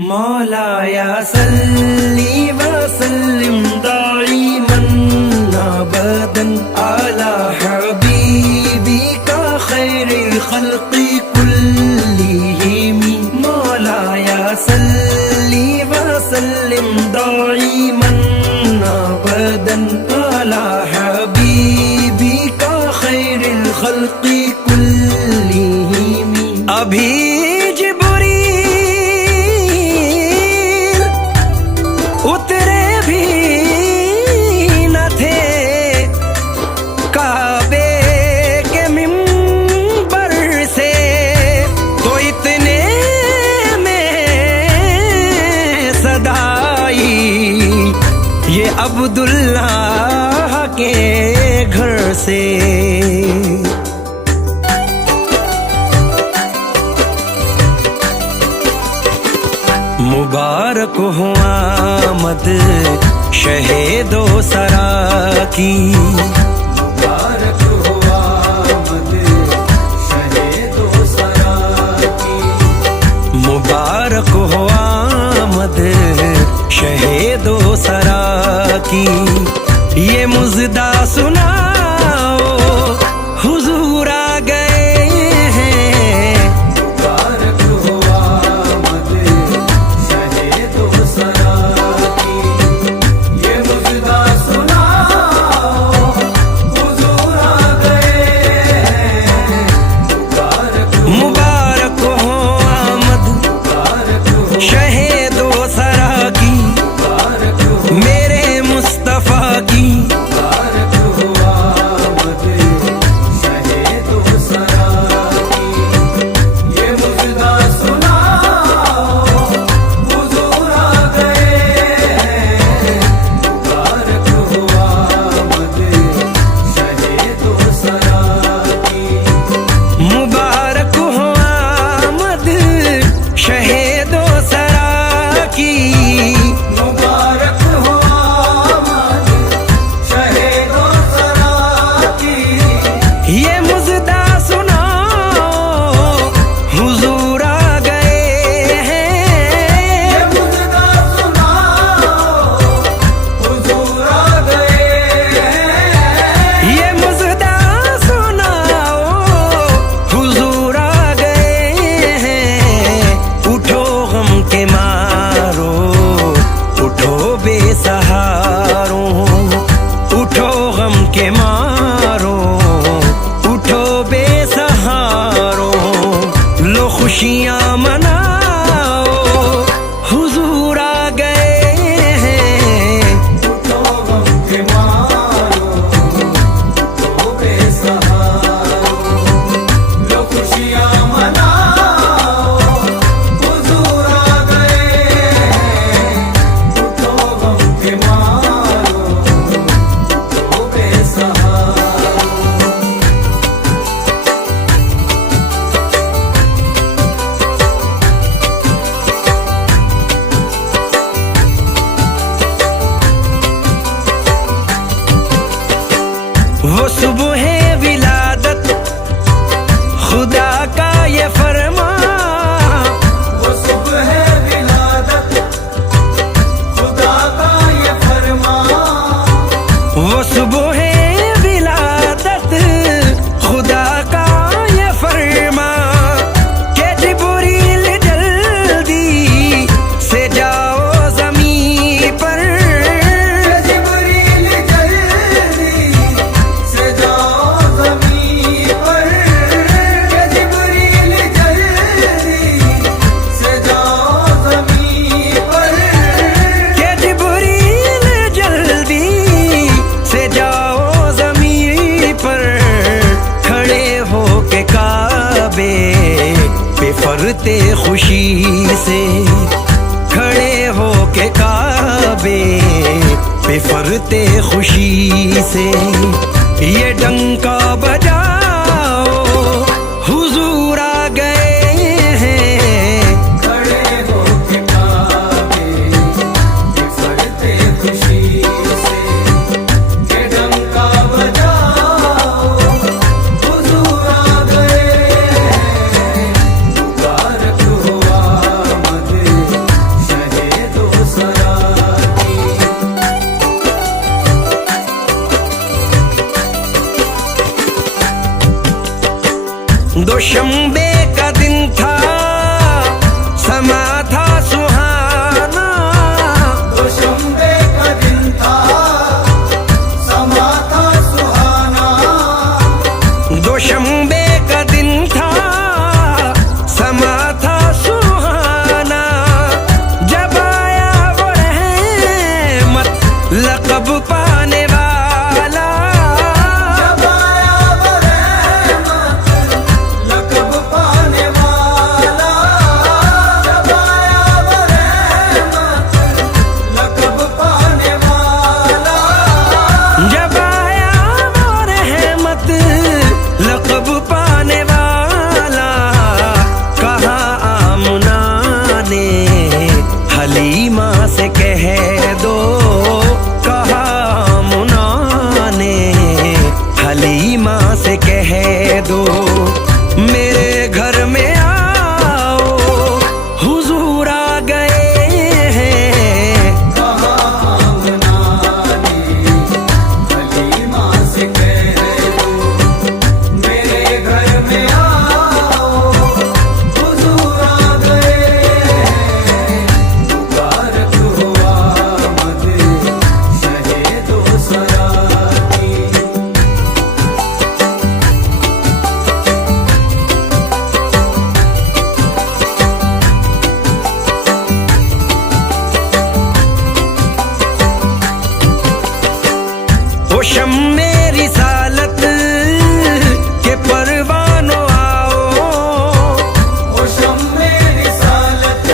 मौलाया सल्ली वसल्लिम दाइमन अबदन अला हबीबिका खैरिल खल्क़ि कुल्लिहिम। मौलाया सल्ली वसल्लिम दाइमन अबदन अला हबीबिका खैरिल खल्क़ि कुल्लिहिम। अभी उतरे भी न थे काबे के मिंबर से, तो इतने में सदाई ये अब्दुल्लाह के घर से। मुबारक हो आमद शहीदो सरा की। मुबारक हो आमद शहीदो सरा की। मुबारक हो आमद शहीदो सरा की। ये मुज़दा सुनाओ हुजूर आ गए हैं। मुबारक हो आमद शहीदो सरा की। ये मुज़दा सुनाओ हुजूर आ गए हैं। मुबारक हो आमद शहीदो सरा की। मेरे मुस्तफा की खुशियाँ मनाओ हुजूर आ गए हैं। उठो गम के मारो, उठो बेसहारो। लो खुशियाँ मनाओ हुजूर आ गए हैं। उठो गम के मारो, उठो बेसहारो। वो सुबह विलादत खुदा का ये फरमा। वो सुबह विलादत खुदा का ये फरमा। वो सुबह विलादत खुदा का ये फरमा के जिब्रील जल्दी से जाओ ज़मीन पर। फरते खुशी से खड़े हो के काबे पे फरते खुशी से। ये डंका बजाओ हुजूर आ गए हैं। खड़े हो के काबे पे फरते खुशी से। ये डंका बजाओ हुजूर आ गए हैं। मुबारक हो आमद समा था सुहाना, दोशंबे का दिन था, समा था सुहाना। दोशंबे का दिन था, समा था सुहाना। जब आया वो रहमत लक़ब पाने वाला, जब आया वो रहमत लक़ब पाने वाला, जब आया वो रहमत लक़ब पाने वाला। जब आया वो रहमत लक़ब पाने वाला। कहा आमना ने हलीमा से कह दो, कहा आमना ने हलीमा से कह दो, मेरे घर में आओ हुजूर आ गए हैं। कहा आमना ने हलीमा से कह दो, मेरे घर में आओ हुजूर आ गए। मुबारक हो आमद शहे दो सरा की। ओ शम्मे रिसालत के परवानों आओ, ओ शम्मे रिसालत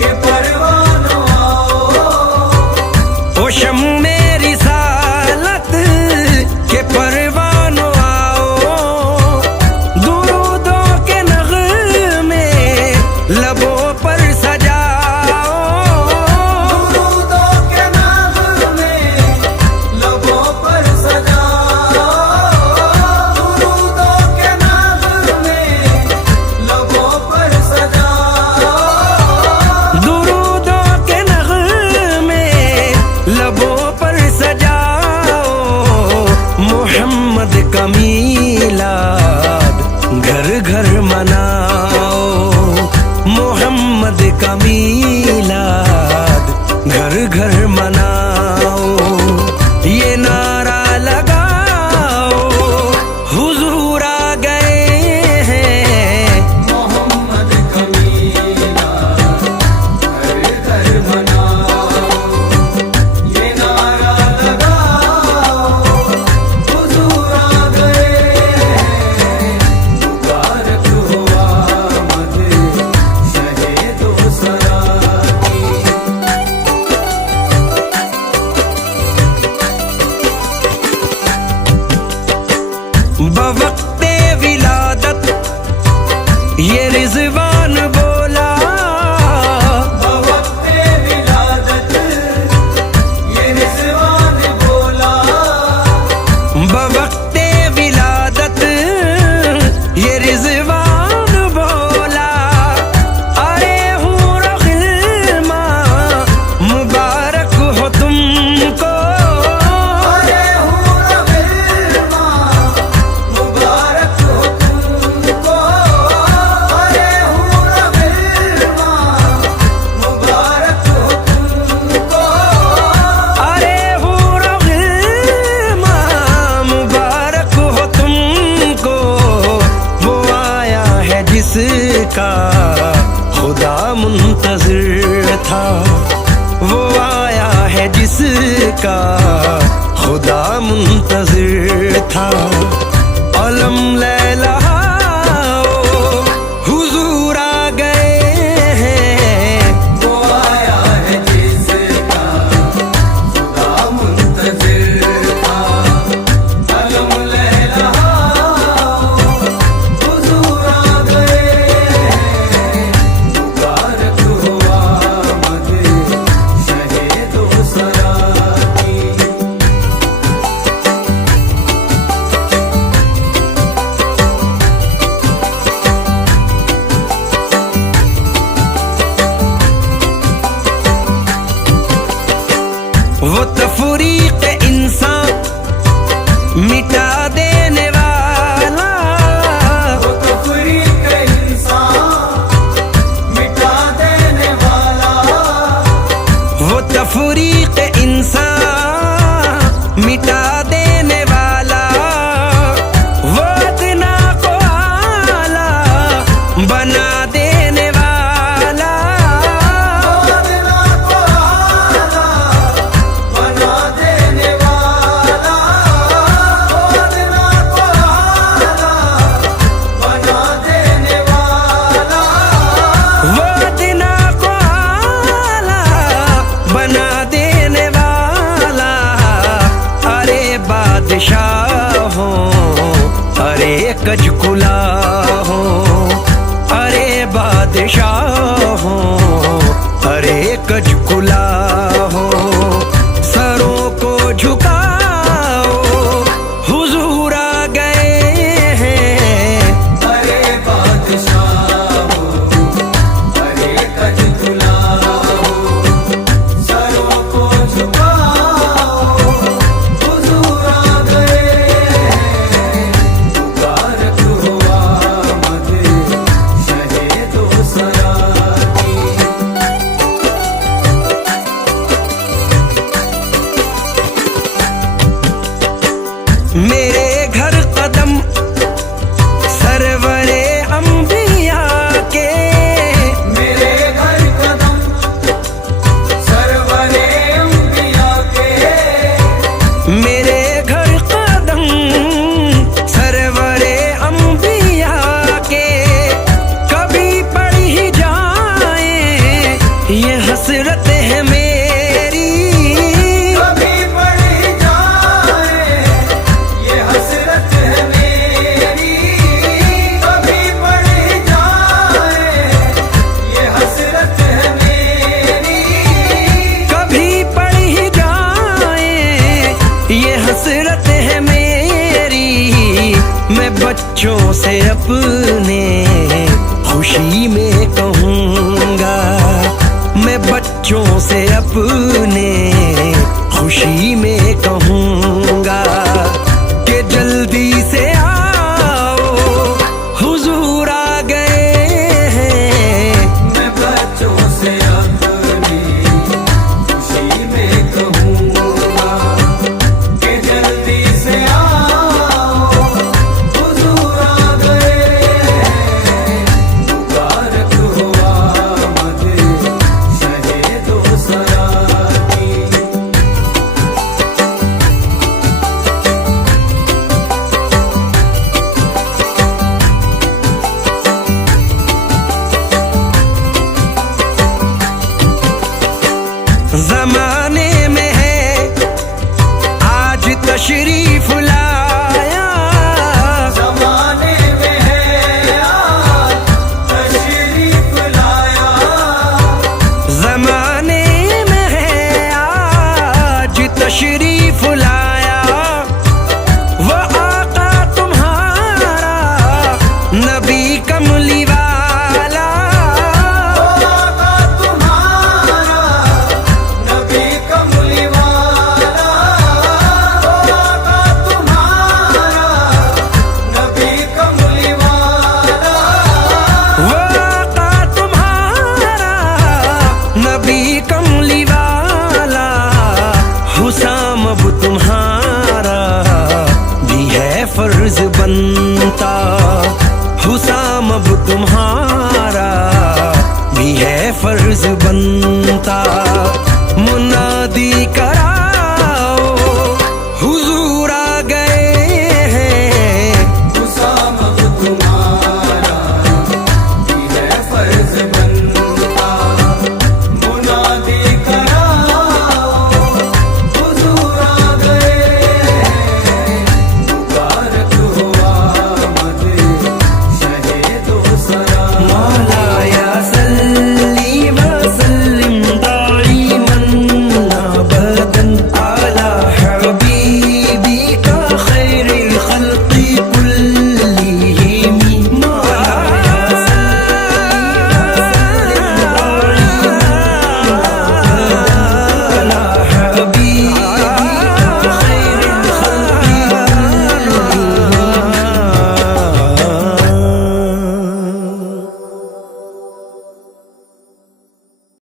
के परवानों आओ, ओ शम्मे रिसालत के परवानों आओ। दुरूदों के नग़मे लबों पर सजाओ, दुरूदों के नग़मे लबों पर सजाओ, दुरूदों के नग़मे लबों पर सजाओ। दुरूदों के नग़मे लबों पर सजाओ। मोहम्मद का मीलाद घर घर मनाओ, मोहम्मद का मीलाद घर घर मनाओ। ये नारा लगाओ हुजूर आ गए हैं। मोहम्मद का मीलाद घर घर मनाओ, ये नारा लगाओ हुजूर आ गए। मुबारक हो आमद शहे दो सरा की। बवक्ते विलादत ये रिजवान बोला, बवक्ते विलादत ये रिज़वान बोला, बवक्ते विलादत ये रिजवान बोला। अरे हूर गिल्मा मुबारक हो तुमको, अरे हूर गिल्मा मुबारक हो तुमको, अरे हूर गिल्मा मुबारक हो तुमको। अरे हूर गिल्मा मुबारक हो तुमको। वो आया है जिसका खुदा मुंतज़िर था, वो आया है जिसका खुदा मुंतज़िर था। अलम लहलाओ हुजूर आ गए हैं। वो आया है जिसका खुदा मुंतज़िर था। अलम लहलाओ हुजूर आ गए। मुबारक हो आमद शहे दो सरा की। वो तफरीक इंसान मिटा देने वाला, वो तफरीक इंसान मिटा कजकुला हो, अरे बादशाह हो, अरे कजकुला हो, सरों को झुकाओ हुजूर आ गए हैं। अरे बादशाह हो, अरे कजकुला हो, सरों को झुकाओ हुजूर आ गए हैं। मुबारक हो आमद शहे दो सरा की। मेरे घर कदम सरवरे अंबिया के, मेरे घर कदम सरवरे अंबिया के। मेरे घर कदम सरवरे अंबिया के, कभी पड़ ही जाए ये हसरत है मेरी। कभी पड़ जाए ये हसरत है मेरी, कभी पड़ जाए ये हसरत है मेरी। कभी पड़ ही जाए ये हसरत है मेरी। मैं बच्चों से अपने खुशी में कहूँगा, मैं बच्चों से अपने खुशी में कहूँगा कि जल्दी से आओ हुजूर आ गए हैं। मैं बच्चों से अपनी खुशी में कहूँगा कि जल्दी से आओ हुजूर आ गए हैं। मुबारक हो आमद शहे दो सरा की। जमाने में है आज तशरीफ लाया, ज़माने में है आज तशरीफ लाया। जमाने में है आज तशरीफ लाया। वो आका तुम्हारा नबी कमली वाला, आका तुम्हारा नबी कमली वाला। आका तुम्हारा नबी कमली वाला। वो आका तुम्हारा नबी कमली वाला। हुसाम अब तुम्हारा भी है फर्ज बनता, हुसाम अब तुम्हारा भी है फर्ज बनता।